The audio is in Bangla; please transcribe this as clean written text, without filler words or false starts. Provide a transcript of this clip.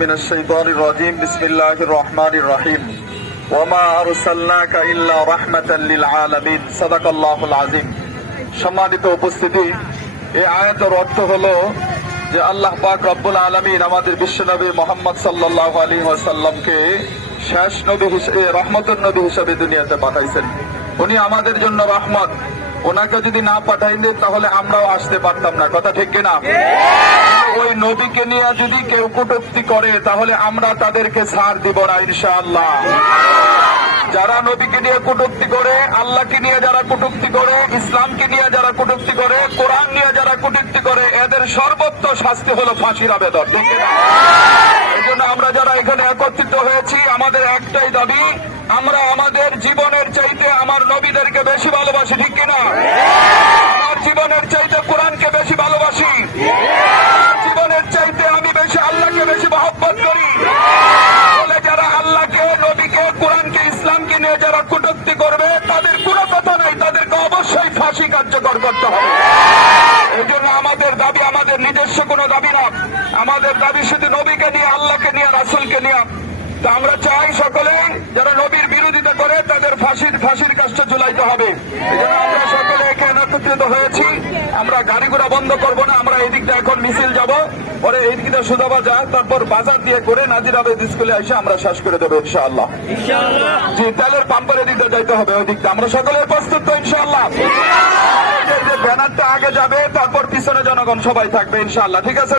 মিনাশ শাইতানির রাজিম। বিসমিল্লাহির রহমানির রহিম। ওয়ামা আরসালনাকা ইল্লা রাহমাতাল লিল আলামিন। সাদাকাল্লাহুল আযীম। সম্মানিত উপস্থিতি, এই আয়াতের অর্থ হলো যে আল্লাহ পাক রব্বুল আলামিন আমাদের বিশ্বনবী মুহাম্মদ সাল্লাল্লাহু আলাইহি ওয়াসাল্লামকে শেষ নবী হিসেবে, রহমতের নবী হিসেবে দুনিয়াতে পাঠাইছেন। উনি আমাদের জন্য রহমত। ওনাকে যদি না পাঠাইতেন তাহলে আমরাও আসতে পারতাম না। কথা ঠিক কিনা? ওই নবীকে নিয়ে যদি কেউ কটূক্তি করে তাহলে আমরা তাদেরকে ছাড় দিব না ইনশাআল্লাহ। যারা নবীকে নিয়ে কটূক্তি করে, আল্লাহকে নিয়ে যারা কটূক্তি করে, ইসলামকে নিয়ে যারা কটূক্তি করে, কোরআন নিয়ে যারা কটূক্তি করে, এদের সর্বোচ্চ শাস্তি হলো ফাঁসির আবেদন। ঠিক কিনা? এই জন্য আমরা যারা এখানে একত্রিত হয়েছি, আমাদের একটাই দাবি, আমরা আমাদের জীবনের চাইতে আমার নবীদেরকে বেশি ভালোবাসি। ঠিক কিনা? আমার জীবনের চাইতে কোরআনকে বেশি ভালোবাসি। জীবনের চাইতে আমি বেশি আল্লাহকে বেশি মহব্বত করি। বলে যারা আল্লাহকে, নবীকে, কোরআনকে, ইসলামকে নিয়ে যারা কটূক্তি করবে তাদের কোনো কথা নাই, তাদেরকে অবশ্যই ফাঁসি কার্যকর করতে হবে। এই জন্য আমাদের দাবি আমাদের নিজস্ব কোনো দাবি না, আমাদের দাবি শুধু নবীকে নিয়ে, আল্লাহকে নিয়ে, রাসূলকে নিয়ে। তা আমরা চাই সকলে যারা নবীর বিরোধিতা করে তাদের ফাঁসির কাজটা ঝুলাইতে হবে। এই জন্য আমরা সকলে এখানে একত্রিত হয়েছি। আমরা গাড়ি ঘোড়া বন্ধ করবো না। আমরা এই দিকটা এখন মিছিল যাব, পরে এই দিকটা সুদা বাজার, তারপর বাজার দিয়ে করে নাজিরাবাদ স্কুলে এসে আমরা শেষ করে দেবো ইনশাআল্লাহ। যে তেলের পাম্পের দিকটা যাইতে হবে ওই দিকটা। আমরা সকলে প্রস্তুত তো ইনশাআল্লাহ? যে ব্যানারটা আগে যাবে, তারপর পিছনে জনগণ সবাই থাকবে ইনশাআল্লাহ। ঠিক আছে?